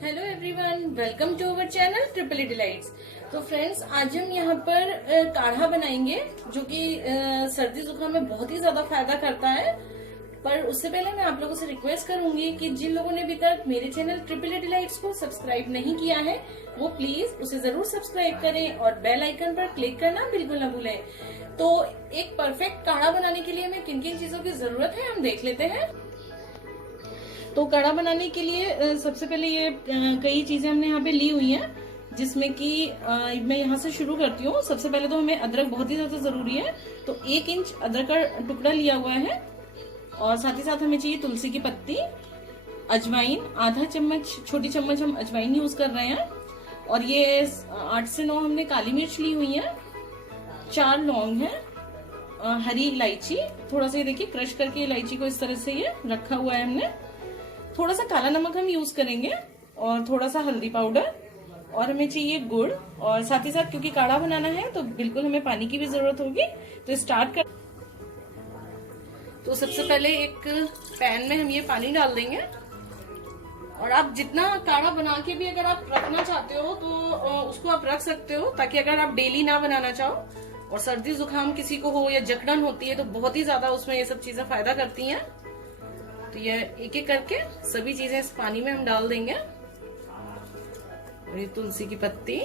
Hello everyone, welcome to our channel triple delights. तो friends, आज हम यहाँ पर काढ़ा बनाएंगे जो कि सर्दी जुकाम में बहुत ही ज्यादा फायदा करता है। पर उससे पहले मैं आप लोगों से रिक्वेस्ट करूंगी कि जिन लोगों ने अभी तक मेरे चैनल ट्रिपल डिलाइट्स को सब्सक्राइब नहीं किया है वो प्लीज उसे जरूर सब्सक्राइब करें और बेल आइकन पर क्लिक करना बिल्कुल न भूलें। तो एक परफेक्ट काढ़ा बनाने के लिए हमें किन किन चीजों की जरूरत है हम देख लेते हैं। तो काढ़ा बनाने के लिए सबसे पहले ये कई चीजें हमने यहाँ पे ली हुई हैं, जिसमें कि मैं यहाँ से शुरू करती हूँ। सबसे पहले तो हमें अदरक बहुत ही ज्यादा जरूरी है, तो 1 इंच अदरक का टुकड़ा लिया हुआ है। और साथ ही साथ हमें चाहिए तुलसी की पत्ती, अजवाइन, आधा चम्मच, छोटी चम्मच हम अजवाइन यूज कर रहे हैं। और ये 8 से 9 हमने काली मिर्च ली हुई है, 4 लौंग है, हरी इलायची, थोड़ा सा ये देखिए क्रश करके इलायची को इस तरह से ये रखा हुआ है हमने। थोड़ा सा काला नमक हम यूज करेंगे और थोड़ा सा हल्दी पाउडर, और हमें चाहिए गुड़। और साथ ही साथ क्योंकि काढ़ा बनाना है तो बिल्कुल हमें पानी की भी जरूरत होगी। तो स्टार्ट कर। तो सबसे पहले एक पैन में हम ये पानी डाल देंगे। और आप जितना काढ़ा बना के भी अगर आप रखना चाहते हो तो उसको आप रख सकते हो, ताकि अगर आप डेली ना बनाना चाहो और सर्दी जुकाम किसी को हो या जकड़न होती है तो बहुत ही ज्यादा उसमें ये सब चीजें फायदा करती हैं। तो ये एक एक करके सभी चीजें इस पानी में हम डाल देंगे। और ये तुलसी की पत्ती,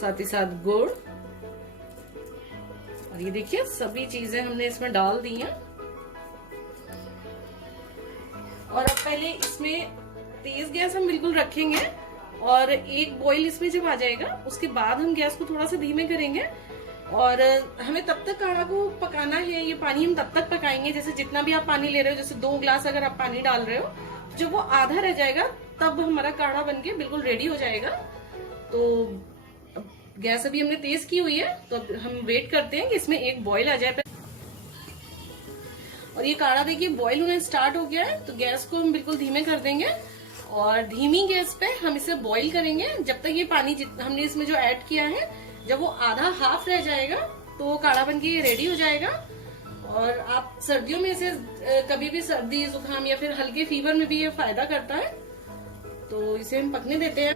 साथ ही साथ गुड़, और ये देखिए सभी चीजें हमने इसमें डाल दी हैं। और अब पहले इसमें तेज गैस हम बिल्कुल रखेंगे, और एक बॉईल इसमें जब आ जाएगा उसके बाद हम गैस को थोड़ा सा धीमे करेंगे। और हमें तब तक काढ़ा को पकाना है, ये पानी हम तब तक पकाएंगे जैसे जितना भी आप पानी ले रहे हो, जैसे 2 ग्लास अगर आप पानी डाल रहे हो, जब वो आधा रह जाएगा तब हमारा काढ़ा बनके बिल्कुल रेडी हो जाएगा। तो गैस अभी हमने तेज की हुई है, तो हम वेट करते हैं कि इसमें एक बॉईल आ जाए। और ये काढ़ा देखिए बॉईल होना स्टार्ट हो गया है, तो गैस को हम बिल्कुल धीमे कर देंगे और धीमी गैस पे हम इसे बॉईल करेंगे जब तक ये पानी हमने इसमें जो ऐड किया है, जब वो आधा हाफ रह जाएगा तो वो काढ़ा बनके ये रेडी हो जाएगा। और आप सर्दियों में इसे कभी भी सर्दी जुकाम या फिर हल्के फीवर में भी ये फायदा करता है। तो इसे हम पकने देते हैं।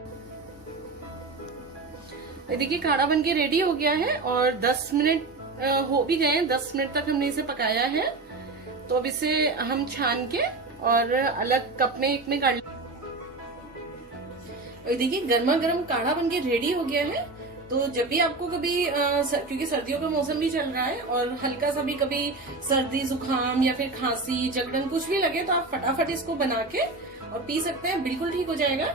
देखिए काढ़ा बनके रेडी हो गया है और 10 मिनट हो भी गए हैं। 10 मिनट तक हमने इसे पकाया है। तो अब इसे हम छान के और अलग कप में एक में काढ़। देखिए गर्मा गर्म काढ़ा बनके रेडी हो गया है। तो जब भी आपको कभी क्योंकि सर्दियों का मौसम भी चल रहा है और हल्का सा भी कभी सर्दी जुकाम या फिर खांसी जकड़न कुछ भी लगे, तो आप फटाफट इसको बना के और पी सकते हैं, बिल्कुल ठीक हो जाएगा।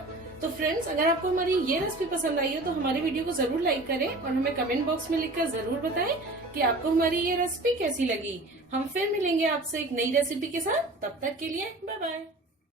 तो फ्रेंड्स, अगर आपको हमारी ये रेसिपी पसंद आई है तो हमारी वीडियो को जरूर लाइक करें और हमें कमेंट बॉक्स में लिखकर जरूर बताएं कि आपको हमारी ये रेसिपी कैसी लगी। हम फिर मिलेंगे आपसे एक नई रेसिपी के साथ। तब तक के लिए बाय बाय।